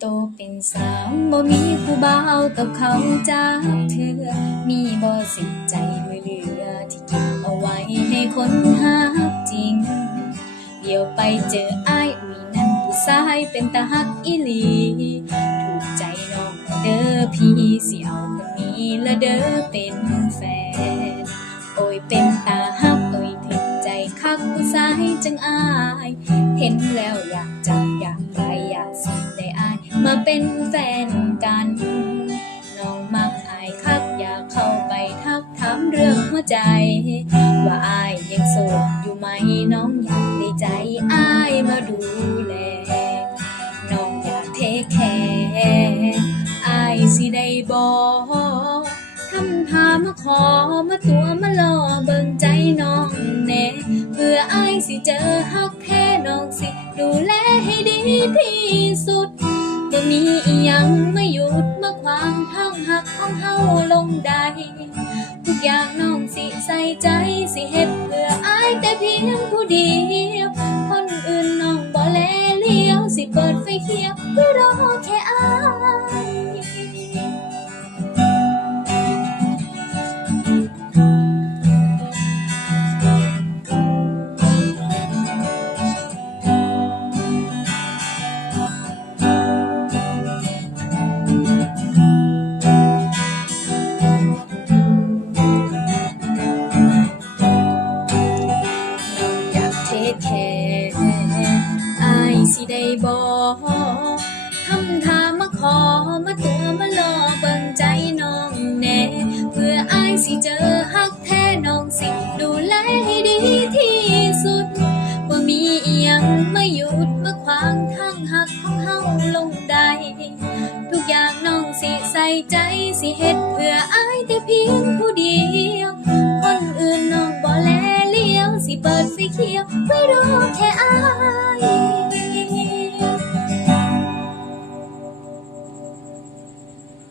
โตเป็นสาวบ่มีผู้บ่าวกับเขาจากเธอ มีบ่สิใจไว้เหลือที่เก็บเอาไว้ให้คนหาจริง เดี๋ยวไปเจออ้ายอุ้ยนั่นผู้ชายเป็นตาฮักอีหลี ถูกใจน้องเด้อพี่สิเอาคนนี้ละเด้อเป็นแฟน โอ้ยเป็นตาฮักโอ้ยถึงใจคักผู้ชายจังอาย เห็นแล้วอยากจับ เป็นแฟนกัน น้องมักอายคักอยากเข้าไปทักถามเรื่องหัวใจ ว่าอายยังโสดอยู่ไหมน้องอยากได้ใจอายมาดูแล น้องอยากเทคแคร์อายสิได้บอกทำพามาขอมาตัวมาล่อเบิ่งใจน้องแน่เพื่ออายสิเจอฮักแท้น้องสิ ดูแลให้ดีที่สุด ก็มีอีหยังมาหยุดมาขวางทางหักของเฮาลงได้ ทุกอย่างน้องสิใส่ใจสิเฮ็ดเพื่ออายแต่เพียงผู้เดียว อยากเทคแคร์อายสิได้บอกทำท่ามาขอมาตัวมาลอเบิ่งใจน้องแน่เพื่ออายสิเจอฮักแท้น้องสิ ดูแลให้ดีที่สุดว่ามีอีหยังมาหยุดมาขวางทางหักของเฮาลงได้ทุกอย่างน้องสิใส่ใจสิเฮ็ดเพื่ออายแต่เพียงผู้เดียว Just be here, wait on, can I?